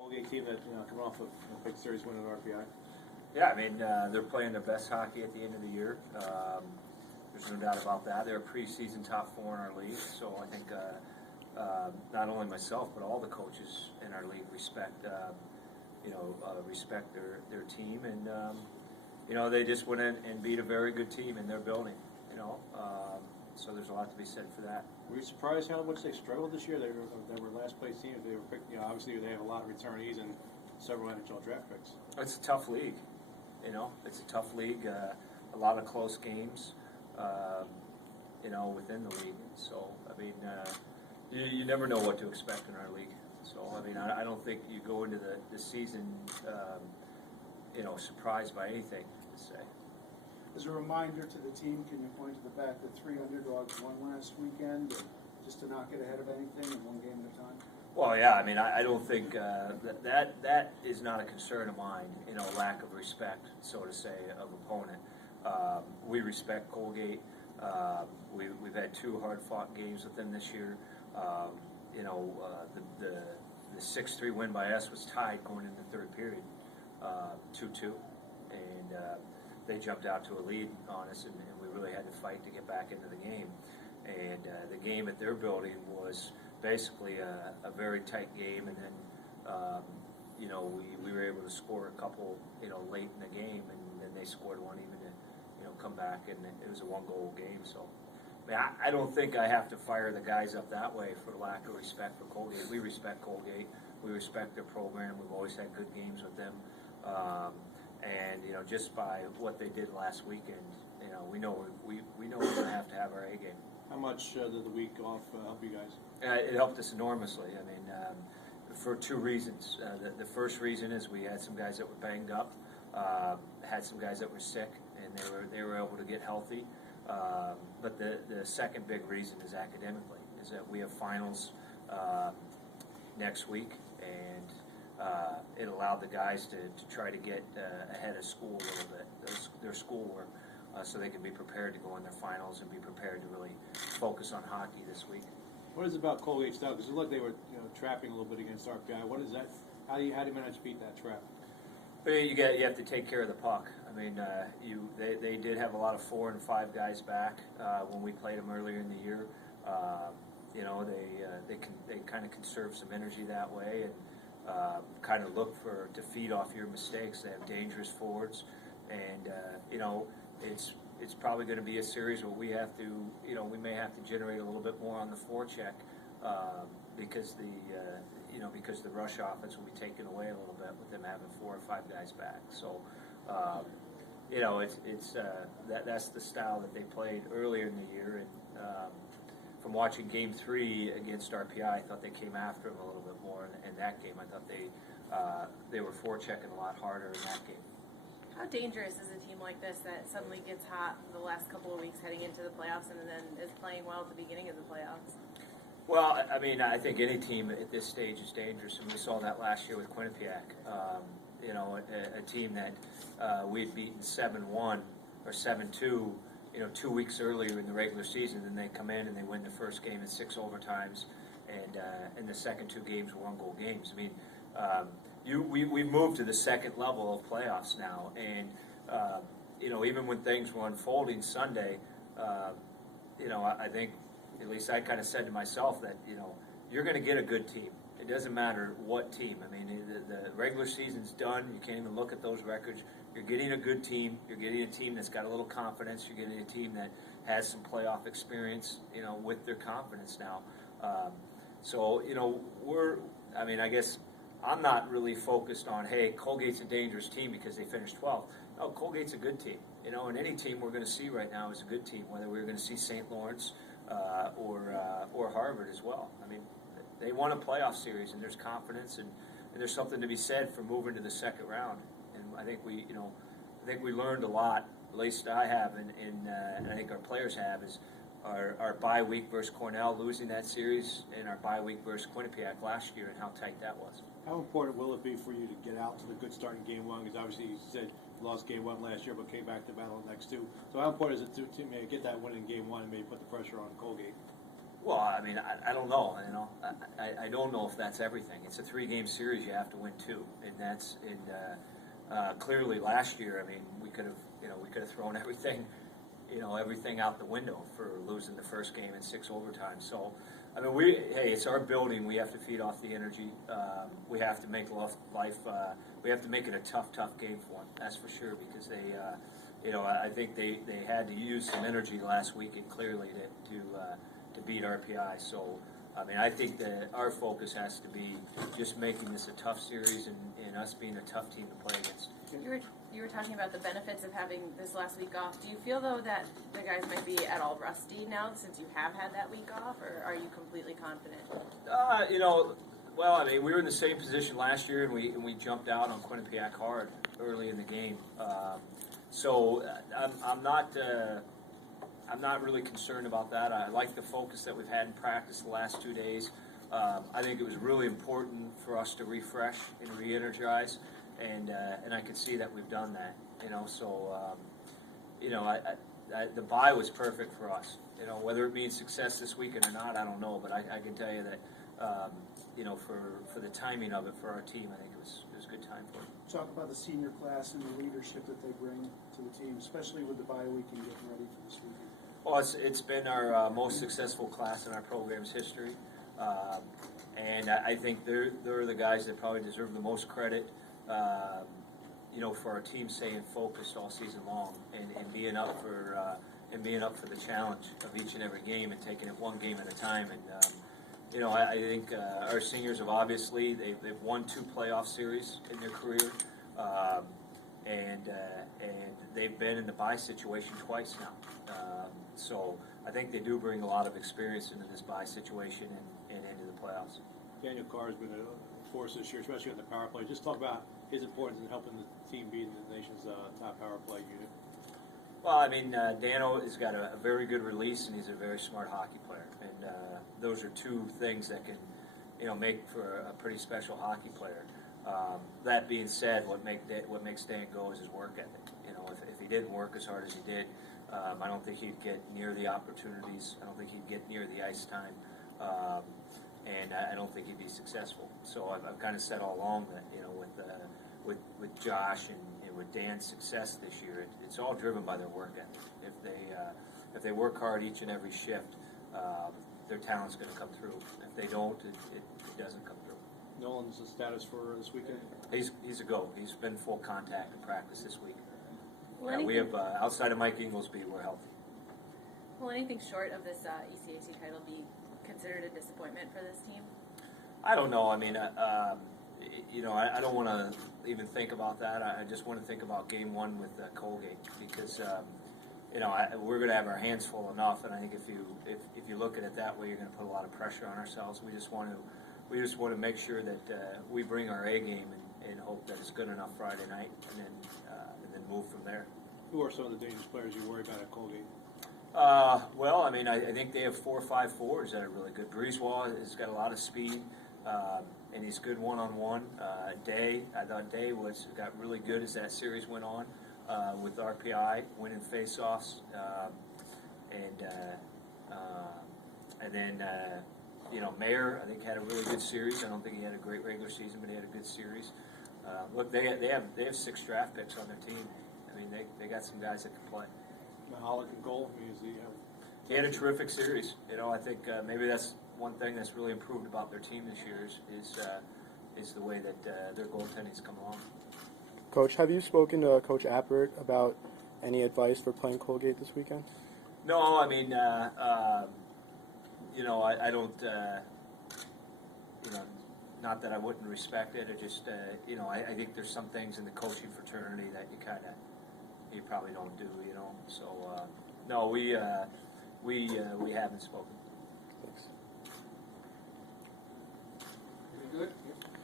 Colgate team that coming off of a big series win at RPI. Yeah, I mean they're playing their best hockey at the end of the year. There's no doubt about that. They're a preseason top four in our league, so I think not only myself but all the coaches in our league respect respect their team, and they just went in and beat a very good team in their building. So there's a lot to be said for that. Were you surprised how much they struggled this year? They were last place teams. They were picked, obviously they have a lot of returnees and several NHL draft picks. It's a tough league. It's a tough league. A lot of close games. Within the league. So I mean, you never know what to expect in our league. So I mean, I don't think you go into the season, surprised by anything. To say. As a reminder to the team, can you point to the fact that 3 underdogs won last weekend, just to not get ahead of anything and one game at a time? Well, yeah, I mean, I don't think that is not a concern of mine, lack of respect, so to say, of opponent. We respect Colgate. We've had 2 hard-fought games with them this year. The 6-3 win by us was tied going into the third period, 2-2, and they jumped out to a lead on us, and we really had to fight to get back into the game. And the game at their building was basically a very tight game, and then we were able to score a couple late in the game, and then they scored one even to come back, and it was a 1-goal game. So I mean, I don't think I have to fire the guys up that way for lack of respect for Colgate. We respect Colgate. We respect their program. We've always had good games with them. And just by what they did last weekend, we know we're going to have our A game. How much did the week off help you guys? It helped us enormously. I mean, for 2 reasons. The first reason is we had some guys that were banged up, had some guys that were sick, and they were able to get healthy. But the second big reason is academically, is that we have finals next week, and it allowed the guys to try to get ahead of school a little bit, their schoolwork, so they can be prepared to go in their finals and be prepared to really focus on hockey this week. What is it about Colgate style? Because it looked like they were trapping a little bit against RPI. What is that? How do you manage to beat that trap? You have to take care of the puck. I mean, they did have a lot of 4 and 5 guys back when we played them earlier in the year. They kind of conserve some energy that way, and kind of look to feed off your mistakes. They have dangerous forwards, and it's probably going to be a series where we may have to generate a little bit more on the forecheck because the rush offense will be taken away a little bit with them having 4 or 5 guys back. So that's the style that they played earlier in the year, and from watching Game 3 against RPI, I thought they came after them a little bit more in that game. I thought they were forechecking a lot harder in that game. How dangerous is a team like this that suddenly gets hot the last couple of weeks heading into the playoffs and then is playing well at the beginning of the playoffs? Well, I mean, I think any team at this stage is dangerous, and we saw that last year with Quinnipiac. A team that we had beaten 7-1 or 7-2, 2 weeks earlier in the regular season, and they come in and they win the first game in 6 overtimes, and the second 2 games were 1-goal games. I mean, we've moved to the second level of playoffs now, and even when things were unfolding Sunday, I think, at least I kind of said to myself that you're going to get a good team. It doesn't matter what team. I mean, the regular season's done. You can't even look at those records. You're getting a good team. You're getting a team that's got a little confidence. You're getting a team that has some playoff experience, with their confidence now. I guess I'm not really focused on, hey, Colgate's a dangerous team because they finished 12th. No, Colgate's a good team. And any team we're going to see right now is a good team, whether we're going to see St. Lawrence or Harvard as well. I mean, they won a playoff series, and there's confidence, and there's something to be said for moving to the second round. And I think we learned a lot. At least I have, and I think our players have, is our bye week versus Cornell, losing that series, and our bye week versus Quinnipiac last year, and how tight that was. How important will it be for you to get out to the good start in Game 1? Because obviously you said you lost Game 1 last year, but came back to battle the next 2. So how important is it to get that win in Game 1 and maybe put the pressure on Colgate? Well, I mean, I don't know. You know, I don't know if that's everything. It's a 3-game series. You have to win 2, and that's clearly last year. I mean, we could have thrown everything, everything out the window for losing the first game in 6 overtimes. So, I mean, it's our building. We have to feed off the energy. We have to make life. We have to make it a tough game for them. That's for sure, because they. I think they had to use some energy last week, and clearly to beat RPI. So, I mean, I think that our focus has to be just making this a tough series and us being a tough team to play against. You were talking about the benefits of having this last week off. Do you feel, though, that the guys might be at all rusty now since you have had that week off, or are you completely confident? Well, I mean, we were in the same position last year, and we jumped out on Quinnipiac hard early in the game. So I'm not really concerned about that. I like the focus that we've had in practice the last 2 days. I think it was really important for us to refresh and re-energize, and I could see that we've done that. So the bye was perfect for us. Whether it means success this weekend or not, I don't know. But I can tell you that for the timing of it for our team, I think it was a good time for it. Talk about the senior class and the leadership that they bring to the team, especially with the bye week and getting ready for this weekend. Well, it's been our most successful class in our program's history, and I think they're the guys that probably deserve the most credit. For our team staying focused all season long and being up for the challenge of each and every game and taking it one game at a time. And I think our seniors have obviously they've won 2 playoff series in their career, and they've been in the bye situation twice now. So I think they do bring a lot of experience into this bye situation and into the playoffs. Daniel Carr has been a force this year, especially on the power play. Just talk about his importance in helping the team beat the nation's top power play unit. Well, I mean, Dano has got a very good release, and he's a very smart hockey player. And those are 2 things that can, make for a pretty special hockey player. That being said, what makes Dan go is his work ethic. If he didn't work as hard as he did, I don't think he'd get near the opportunities. I don't think he'd get near the ice time, and I don't think he'd be successful. So I've kind of said all along that with Josh and with Dan's success this year, it's all driven by their work ethic. If they work hard each and every shift, their talent's going to come through. If they don't, it doesn't come through. Nolan's status for this weekend? He's a go. He's been full contact in practice this week. Well, We have outside of Mike Inglesby, we're healthy. Will anything short of this ECAC title be considered a disappointment for this team? I don't know. I mean, I don't want to even think about that. I just want to think about Game 1 with Colgate because we're going to have our hands full enough, and I think if you look at it that way, you're going to put a lot of pressure on ourselves. We just want to make sure that we bring our A game and hope that it's good enough Friday night, and then move from there. Who are some of the dangerous players you worry about at Colgate? Well, I mean, I think they have 4 or 5 forwards that are really good. Breezewall has got a lot of speed, and he's good one-on-one. I thought Day got really good as that series went on with RPI, winning face-offs, and then Mayer, I think, had a really good series. I don't think he had a great regular season, but he had a good series. Look, they have 6 draft picks on their team. I mean, they got some guys that can play. Mahalik and goal. I mean, He had a terrific series. I think maybe that's one thing that's really improved about their team this year is the way that their goaltending's come along. Coach, have you spoken to Coach Appert about any advice for playing Colgate this weekend? No, I mean, I don't. Not that I wouldn't respect it. It just, I think there's some things in the coaching fraternity that you probably don't do. So no, we haven't spoken.